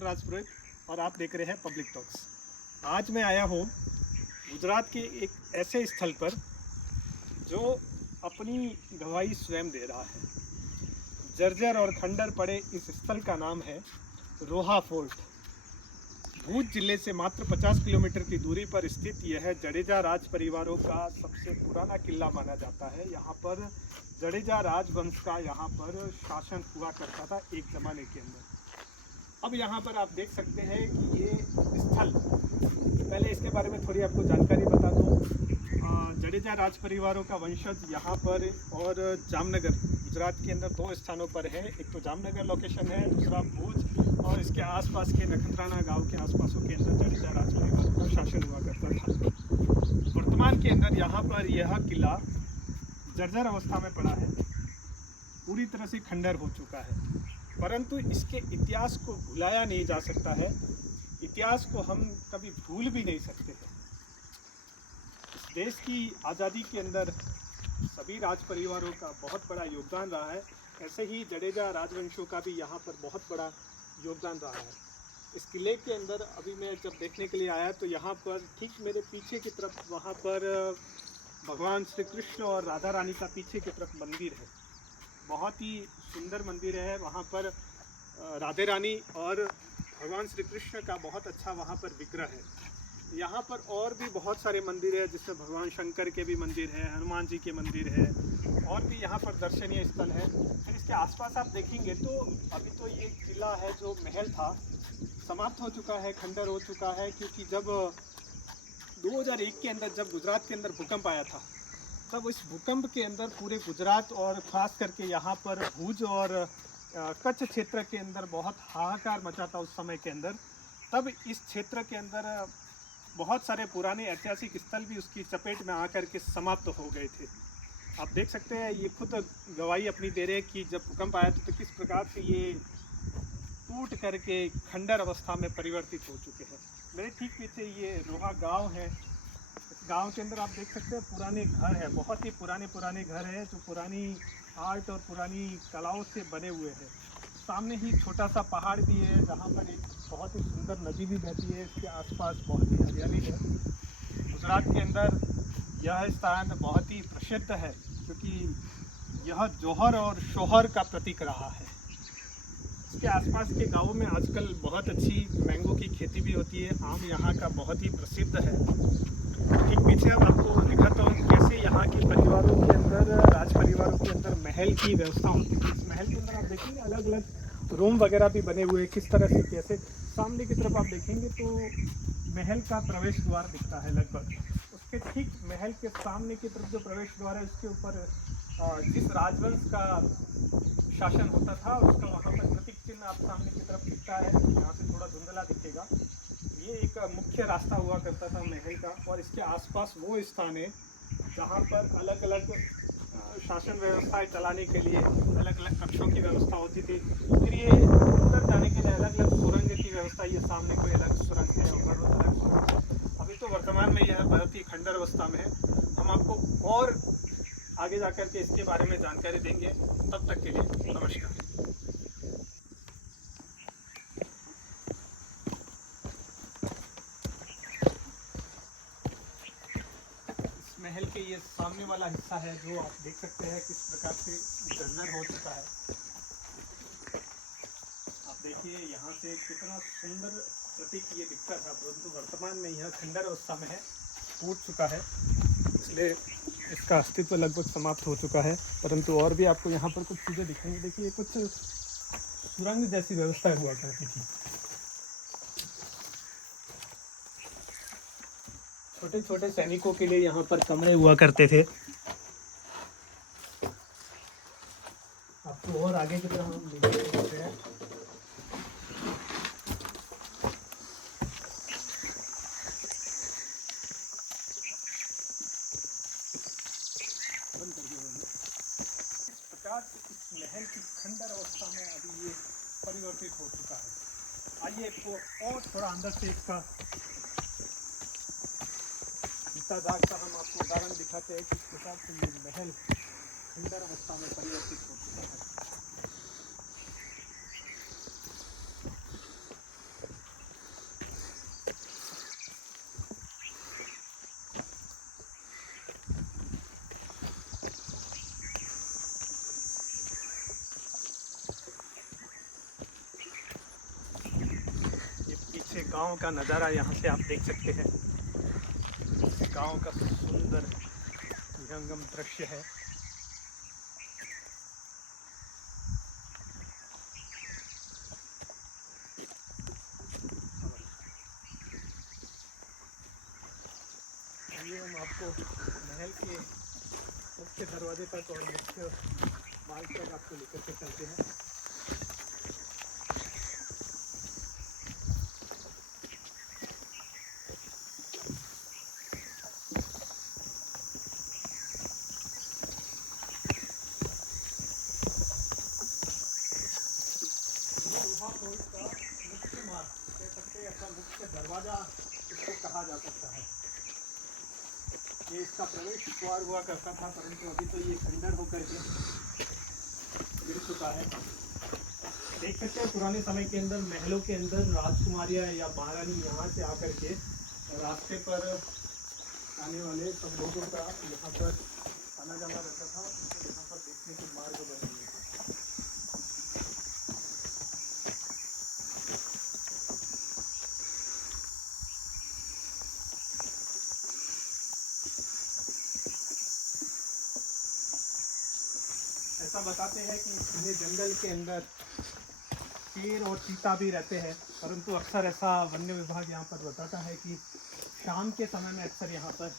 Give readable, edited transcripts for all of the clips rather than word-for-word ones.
राजपुरोहित और आप देख रहे हैं पब्लिक टॉक्स। आज मैं आया हूँ गुजरात के एक ऐसे स्थल पर जो अपनी गवाही स्वयं दे रहा है। जर्जर और खंडर पड़े इस स्थल का नाम है रोहा फोर्ट। भूज जिले से मात्र 50 किलोमीटर की दूरी पर स्थित यह जडेजा राज परिवारों का सबसे पुराना किला माना जाता है। यहाँ पर जडेजा राजवंश का यहाँ पर शासन हुआ करता था एक ज़माने के अंदर। अब यहाँ पर आप देख सकते हैं कि ये स्थल, पहले इसके बारे में थोड़ी आपको जानकारी बता दूँ। जडेजा राज परिवारों का वंशज यहाँ पर और जामनगर, गुजरात के अंदर दो स्थानों पर है। एक तो जामनगर लोकेशन है, दूसरा भूज और इसके आसपास के नखत्राना गांव के आसपासों के अंदर जडेजा राज परिवार का शासन हुआ करता था। वर्तमान के अंदर यहाँ पर यह किला जर्जर अवस्था में पड़ा है, पूरी तरह से खंडर हो चुका है, परंतु इसके इतिहास को भुलाया नहीं जा सकता है। इतिहास को हम कभी भूल भी नहीं सकते हैं। इस देश की आज़ादी के अंदर सभी राज परिवारों का बहुत बड़ा योगदान रहा है। ऐसे ही जडेजा राजवंशों का भी यहाँ पर बहुत बड़ा योगदान रहा है। इस किले के अंदर अभी मैं जब देखने के लिए आया तो यहाँ पर ठीक मेरे पीछे की तरफ वहाँ पर भगवान श्री कृष्ण और राधा रानी का पीछे की तरफ मंदिर है। बहुत ही सुंदर मंदिर है। वहाँ पर राधे रानी और भगवान श्री कृष्ण का बहुत अच्छा वहाँ पर विग्रह है। यहाँ पर और भी बहुत सारे मंदिर है, जिसमें भगवान शंकर के भी मंदिर है, हनुमान जी के मंदिर है, और भी यहाँ पर दर्शनीय स्थल है। फिर इसके आसपास आप देखेंगे तो अभी तो ये किला है जो महल था समाप्त हो चुका है, खंडर हो चुका है, क्योंकि जब 2001 के अंदर जब गुजरात के अंदर भूकंप आया था, तब इस भूकंप के अंदर पूरे गुजरात और ख़ास करके यहाँ पर भूज और कच्छ क्षेत्र के अंदर बहुत हाहाकार मचा था उस समय के अंदर। तब इस क्षेत्र के अंदर बहुत सारे पुराने ऐतिहासिक स्थल भी उसकी चपेट में आकर के समाप्त हो गए थे। आप देख सकते हैं, ये खुद गवाही अपनी दे रहे हैं कि जब भूकंप आया तो किस प्रकार से ये टूट करके खंडर अवस्था में परिवर्तित हो चुके हैं। मेरे ठीक पीछे ये रोहा गांव है। गांव के अंदर आप देख सकते हैं पुराने घर हैं, बहुत ही पुराने घर हैं जो पुरानी आर्ट और पुरानी कलाओं से बने हुए हैं। सामने ही छोटा सा पहाड़ भी है जहाँ पर एक बहुत ही सुंदर नदी भी बहती है। इसके आसपास बहुत ही हरियाली है। गुजरात के अंदर यह स्थान बहुत ही प्रसिद्ध है क्योंकि यह जौहर और शोहर का प्रतीक रहा है। इसके आसपास के गाँवों में आजकल बहुत अच्छी मैंगो की खेती भी होती है। आम यहाँ का बहुत ही प्रसिद्ध है। ठीक पीछे अब आपको दिखाता हूँ कैसे यहाँ के परिवारों के अंदर, राज परिवारों के अंदर महल की व्यवस्था होती है। इस महल के अंदर आप देखेंगे अलग अलग रूम वगैरह भी बने हुए हैं, किस तरह से कैसे। सामने की तरफ आप देखेंगे तो महल का प्रवेश द्वार दिखता है लगभग। उसके ठीक महल के सामने की तरफ जो प्रवेश द्वार है उसके ऊपर जिस राजवंश का शासन होता था उसका वहाँ पर प्रतीक चिन्ह आप सामने की तरफ दिखता है। यहाँ से थोड़ा धुंधला दिखेगा। ये एक मुख्य रास्ता हुआ करता था महल का, और इसके आसपास वो स्थान है जहाँ पर अलग अलग शासन व्यवस्थाएं चलाने के लिए अलग अलग कक्षों की व्यवस्था होती थी। फिर ये अंदर जाने के लिए अलग अलग सुरंग की व्यवस्था, ये सामने कोई अलग सुरंग है और अलग सुरंग है। अभी तो वर्तमान में यह बहुत ही खंडर अवस्था में है। हम आपको और आगे जाकर के इसके बारे में जानकारी देंगे। तब तक के लिए नमस्कार। महल के ये सामने वाला हिस्सा है जो आप देख सकते हैं किस प्रकार से जर्जर हो चुका है। आप देखिए यहाँ से कितना सुंदर प्रतीक ये दिखता था, परंतु वर्तमान में यह खंडर अवस्था में है, टूट चुका है, इसलिए इसका अस्तित्व लगभग समाप्त हो चुका है। परंतु और भी आपको यहाँ पर कुछ चीज़ें दिखेंगी। देखिए कुछ सुरंग जैसी व्यवस्था हुआ करती थी। छोटे छोटे सैनिकों के लिए यहाँ पर कमरे हुआ करते थे। आपको और आगे की तरफ हम देखते हैं। इस प्रकार से इस महल की खंडर अवस्था में अभी ये परिवर्तित हो चुका है। आइए आपको और थोड़ा अंदर से इसका दाग का हम आपको उदाहरण दिखाते हैं कि किस प्रकार से ये महल खंडर अवस्था में परिवर्तित हो चुका है। गांव का नज़ारा यहाँ से आप देख सकते हैं। गांव का सुंदर विहंगम दृश्य है। ये हम आपको महल के मुख्य दरवाजे तक और मुख्य मार्ग तक आपको लेकर के चलते हैं। का मुख्य मार्ग कह सकते हैं, ऐसा मुख्य दरवाजा इसको कहा जा सकता है। ये इसका प्रवेश द्वार हुआ करता था, परंतु अभी तो ये खंडर होकर के गिर चुका है। देख सकते हैं पुराने समय के अंदर महलों के अंदर राजकुमारियां या महारानी यहाँ से आकर के रास्ते पर आने वाले सब लोगों का यहाँ पर आना जाना रहता था। उनको यहाँ पर देखने के मार्ग बने हुए थे। ऐसा बताते हैं कि घने जंगल के अंदर शेर और चीता भी रहते हैं, परंतु अक्सर ऐसा वन्य विभाग यहाँ पर बताता है कि शाम के समय में अक्सर यहाँ पर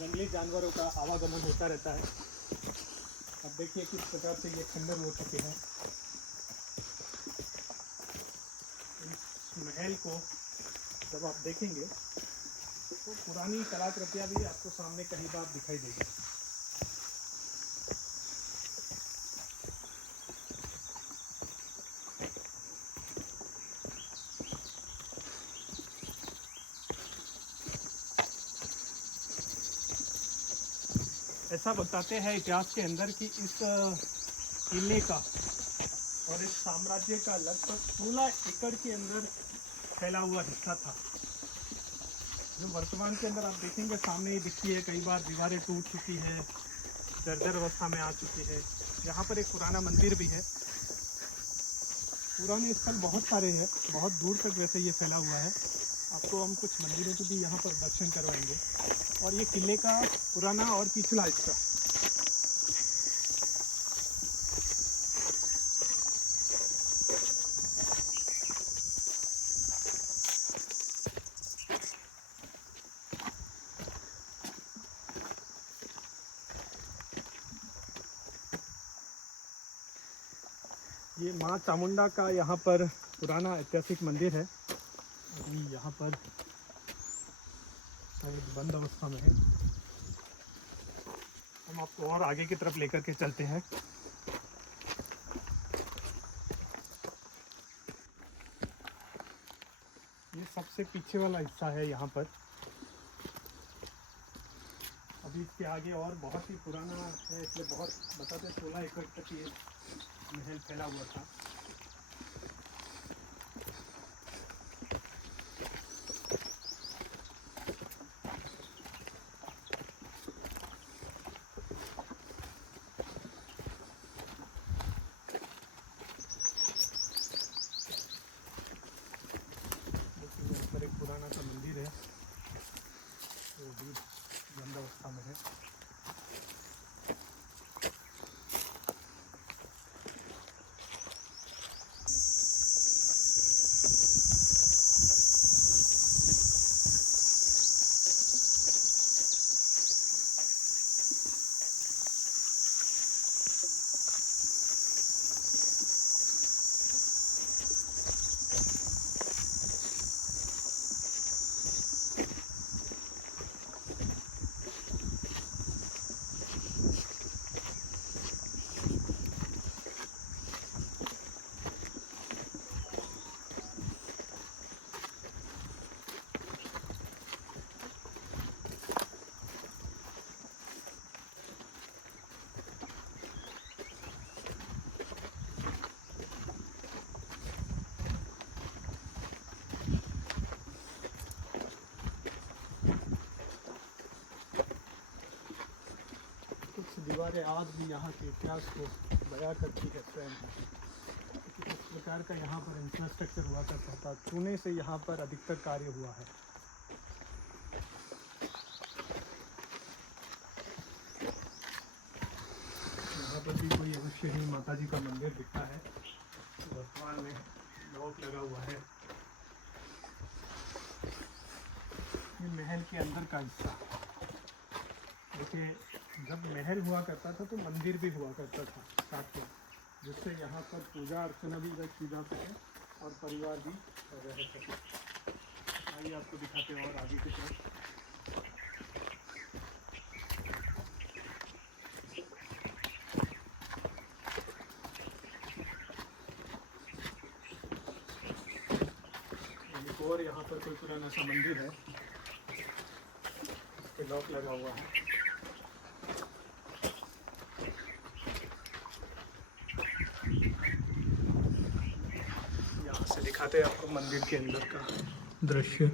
जंगली जानवरों का आवागमन होता रहता है। अब देखिए किस प्रकार से ये खंडर हो चुके हैं। इस महल को जब आप देखेंगे तो पुरानी कलाकृतियाँ भी आपको सामने कहीं बार दिखाई देगी। ऐसा बताते हैं इतिहास के अंदर कि इस किले का और इस साम्राज्य का लगभग 16 एकड़ के अंदर फैला हुआ हिस्सा था, जो वर्तमान के अंदर आप देखेंगे सामने ही दिखती है। कई बार दीवारें टूट चुकी है, जर्जर अवस्था में आ चुकी है। यहाँ पर एक पुराना मंदिर भी है। पुराने स्थल बहुत सारे हैं, बहुत दूर तक वैसे ये फैला हुआ है। आपको हम कुछ मंदिरों के भी यहाँ पर दर्शन करवाएंगे। और ये किले का पुराना और पिछला हिस्सा। ये माँ चामुंडा का यहाँ पर पुराना ऐतिहासिक मंदिर है। अभी यहाँ पर शायद बंद अवस्था में है। हम आपको और आगे की तरफ लेकर के चलते हैं। ये सबसे पीछे वाला हिस्सा है यहाँ पर। अभी इसके आगे और बहुत ही पुराना है, इसलिए बहुत बताते 16 एकड़ तक ये महल फैला हुआ था। एक पुराना सा मंदिर है, वो भी बंद अवस्था में है। दीवारें आज भी यहाँ के इतिहास को बयां करती है स्वयं। प्रकार का यहाँ पर इंफ्रास्ट्रक्चर हुआ करता था। चूने से यहाँ पर अधिकतर कार्य हुआ है। यहाँ पर भी कोई अवश्य ही माता जी का मंदिर दिखता है। वर्तमान में लॉक लगा हुआ है। ये महल के अंदर का हिस्सा। देखिए, जब महल हुआ करता था तो मंदिर भी हुआ करता था साथ में, जिससे यहाँ पर पूजा अर्चना भी की जा सके और परिवार भी रह सके। आइए आपको दिखाते हैं और आगे की तरफ। और यहाँ पर कोई पुराना सा मंदिर है, इसके लॉक लगा हुआ है। यहाँ से दिखाते हैं आपको मंदिर के अंदर का दृश्य।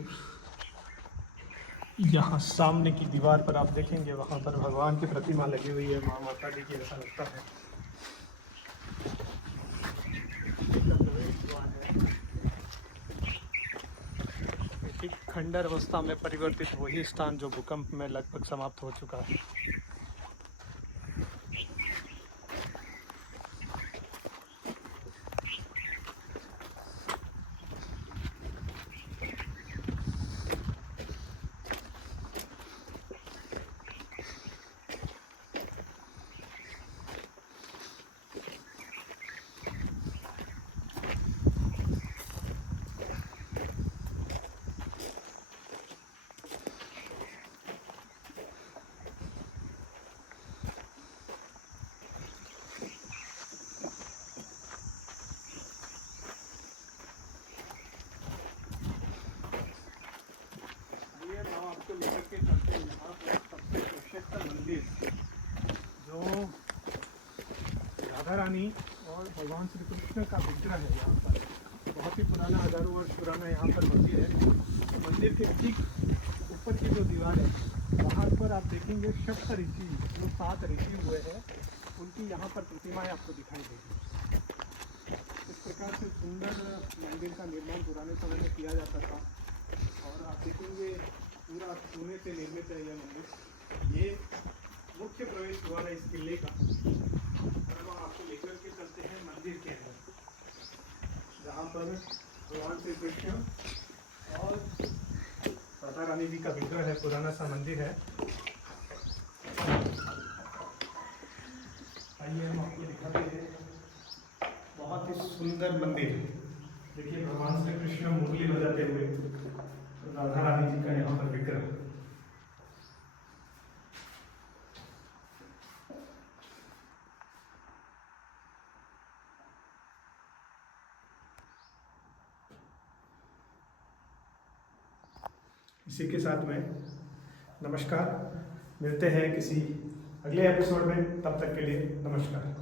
यहाँ सामने की दीवार पर आप देखेंगे, वहाँ पर भगवान की प्रतिमा लगी हुई है, माँ माता जी की, ऐसा लगता है। खंडर अवस्था में परिवर्तित वही स्थान जो भूकंप में लगभग समाप्त हो चुका है। आपको लेकर के चलते हैं यहाँ पर सबसे प्रसिद्ध मंदिर, जो राधा रानी और भगवान श्री कृष्ण का विग्रह है। यहाँ पर बहुत ही पुराना, हजारों वर्ष पुराना यहाँ पर मंदिर है। मंदिर के ठीक ऊपर की जो दीवार है, वहाँ पर आप देखेंगे सप्त ऋषि, जो 7 ऋषि हुए हैं, उनकी यहाँ पर प्रतिमाएं आपको दिखाई देगी। इस प्रकार से सुंदर मंदिर का निर्माण पुराने समय में किया जाता था। और आप देखेंगे पूरा सोने से निर्मित है यह मंदिर। ये मुख्य प्रवेश द्वार है इस किले का। और हम आपको लेकर के चलते हैं मंदिर के अंदर, जहाँ पर भगवान श्री कृष्ण और राधा रानी जी का विग्रह है। पुराना सा मंदिर है। आइए हम आपको दिखाते हैं। बहुत ही सुंदर मंदिर। देखिए, भगवान श्री कृष्ण मुरली बजाते हुए, राधा रानी जी का यहाँ पर विग्रह। इसी के साथ में नमस्कार। मिलते हैं किसी अगले एपिसोड में। तब तक के लिए नमस्कार।